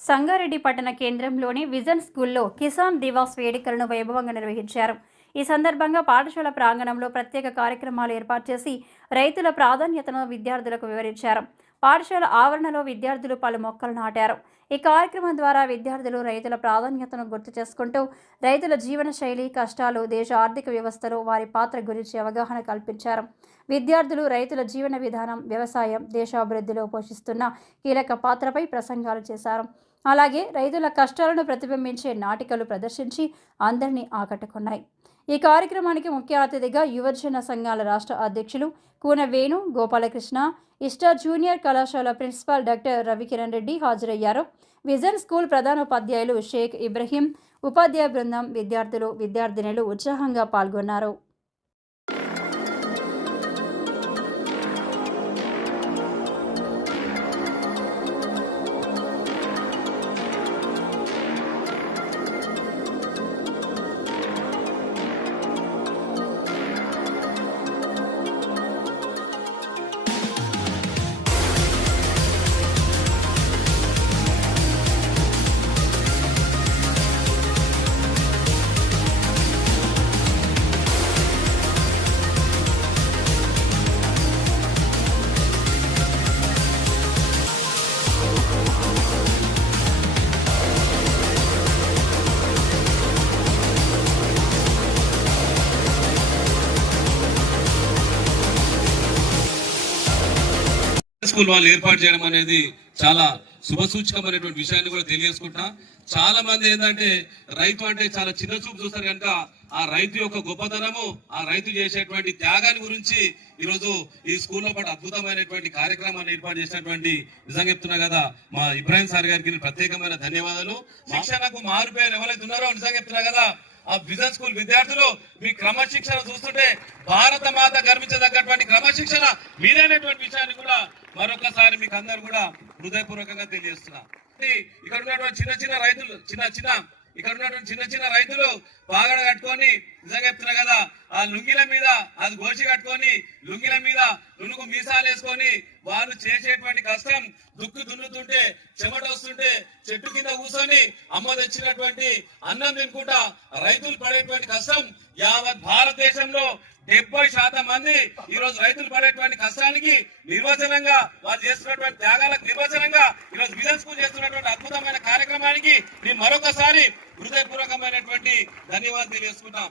సంగారెడ్డి పట్టణ కేంద్రంలోని విజన్ స్కూల్లో కిసాన్ దివాస్ వేడుకలను వైభవంగా నిర్వహించారు. ఈ సందర్భంగా పాఠశాల ప్రాంగణంలో ప్రత్యేక కార్యక్రమాలు ఏర్పాటు చేసి రైతుల ప్రాధాన్యతను విద్యార్థులకు వివరించారు. పాఠశాల ఆవరణలో విద్యార్థులు పలు మొక్కలు నాటారు. ఈ కార్యక్రమం ద్వారా విద్యార్థులు రైతుల ప్రాధాన్యతను గుర్తు చేసుకుంటూ రైతుల జీవన శైలి, కష్టాలు, దేశ ఆర్థిక వ్యవస్థలో వారి పాత్ర గురించి అవగాహన కల్పించారు. విద్యార్థులు రైతుల జీవన విధానం, వ్యవసాయం దేశాభివృద్ధిలో పోషిస్తున్న కీలక పాత్రపై ప్రసంగాలు చేశారు. అలాగే రైతుల కష్టాలను ప్రతిబింబించే నాటికలు ప్రదర్శించి అందరినీ ఆకట్టుకున్నాయి. ఈ కార్యక్రమానికి ముఖ్య అతిథిగా యువజన సంఘాల రాష్ట్ర అధ్యక్షులు కూన వేణు గోపాలకృష్ణ, ఇస్టర్ జూనియర్ కళాశాల ప్రిన్సిపాల్ డాక్టర్ రవికిరణ్ రెడ్డి హాజరయ్యారు. విజన్ స్కూల్ ప్రధానోపాధ్యాయులు షేక్ ఇబ్రహీం, ఉపాధ్యాయ బృందం, విద్యార్థులు, విద్యార్థినులు ఉత్సాహంగా పాల్గొన్నారు. స్కూల్ వాళ్ళు ఏర్పాటు చేయడం అనేది చాలా శుభసూచకమైనటువంటి విషయాన్ని కూడా తెలియజేసుకుంటా. చాలా మంది ఏంటంటే రైతు అంటే చాలా చిన్న చూపు చూస్తారు కనుక ఆ రైతు యొక్క గొప్పతనము, ఆ రైతు చేసేటువంటి త్యాగాన్ని గురించి ఈరోజు ఈ స్కూల్లో పాటు అద్భుతమైనటువంటి కార్యక్రమాన్ని ఏర్పాటు చేసినటువంటి నిజంగా చెప్తున్నా కదా మా ఇబ్రాహిం సార్ గారికి ప్రత్యేకమైన ధన్యవాదాలు. శిక్షణకు మారుపేరు ఎవరైతే ఉన్నారో నిజంగా చెప్తున్నా కదా ఆ విజన్ స్కూల్ విద్యార్థులు మీ క్రమశిక్షణ చూస్తుంటే భారత మాత గర్వించదగ్గటువంటి క్రమశిక్షణ మీదైనటువంటి విషయాన్ని కూడా మరొకసారి మీకు అందరు కూడా హృదయపూర్వకంగా తెలియజేస్తున్నా. ఇక్కడ ఉన్నటువంటి చిన్న చిన్న రైతులు బాగా కట్టుకొని నిజంగా చెప్తున్నా కదా ఆ లుంగిల మీద అది గోచి కట్టుకొని లుంగిల మీద నునుగు మీసాలు వేసుకొని వాళ్ళు చేసేటువంటి కష్టం దుక్కు దున్నుతుంటే చెమట వస్తుంటే చెట్టు కింద కూర్చొని అమ్మ తెచ్చినటువంటి అన్నం తినుకుంటా రైతులు పడేటువంటి కష్టం యావత్ భారతదేశంలో 70% మంది ఈ రోజు రైతులు పడేటువంటి కష్టానికి నిర్వచనంగా వాళ్ళు చేస్తున్నటువంటి త్యాగాలకు నిర్వచనంగా ఈ రోజు విజన్ స్కూల్ చేస్తున్నటువంటి అద్భుతమైన కార్యక్రమానికి నేను మరొకసారి హృదయపూర్వకమైనటువంటి ధన్యవాదాలు తెలియజేసుకుంటాం.